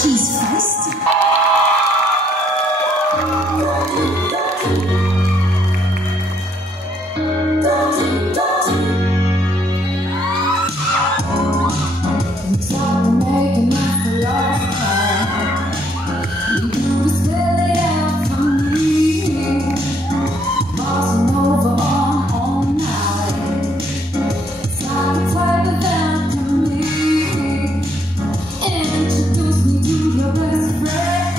She's feisty. Introduce me to your best friend.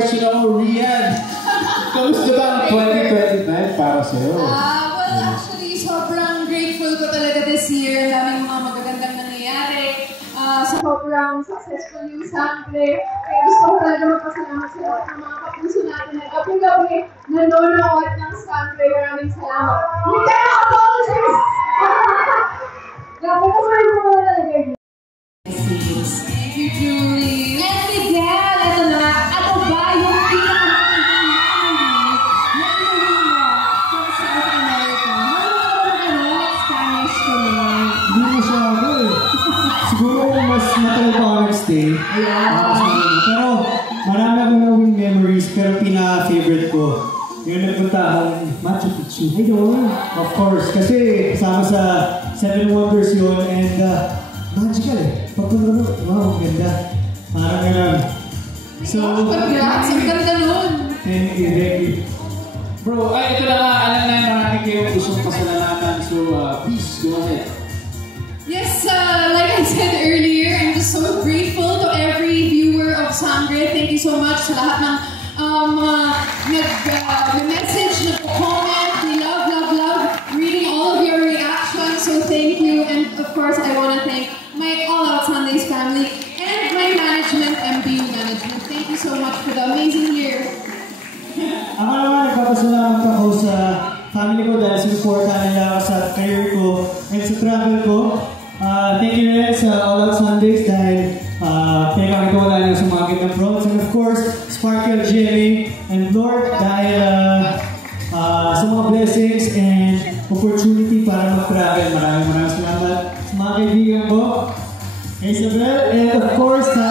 question ako, Rian. Kamusta ba ang 2025 para sa'yo? Well, actually, sobrang grateful ko talaga this year. Daming mga magagandang nangyayari. Sobrang successful yung sample. Kaya gusto ko talaga magpasalamat sa lahat ng mga kapuso natin na gabi-gabi nanonood ng sample. Maraming salamat. Hindi tayo apologies! Dapat ko rin mo talaga yun. Thank you, Julie. And Miguel, ito na. Ano ba yung siguro mas matagal pa ako nag-stay. Pero marami akong nawing memories. Pero pinaka-favorite ko yung nagpunta akong Machu Picchu. Ayun. Of course. Kasi kasama sa Seven Wonders yun. And magical eh. Pagpunta mo, wow, ganda. Parang gano'n. So, Congrats! Ang ganda nun! thank you, thank you. Bro, ay ito na nga. Alam na yung marami kayong gustong pasalamatan. So, please, go ahead. Yes, like I said earlier, I'm just so grateful to every viewer of Sangre. Thank you so much sa lahat ng nag-message, nag-comment. We love reading all of your reactions. So thank you. And of course, I want to thank my All Out Sundays family and my management, MBU management. Thank you so much for the amazing year. Ako naman, nagpapasalamat ako sa family ko dahil sinuportahan nila ako sa career ko and sa travel ko. Thank you rin sa All Out Sundays dahil kaya kami wala nang sumagit ng prods. And of course, Sparkle, Jenny, and Lord dahil sa mga blessings and opportunity para mag-travel. Maraming salamat sa mga kaibigan ko, Isabel, and of course sa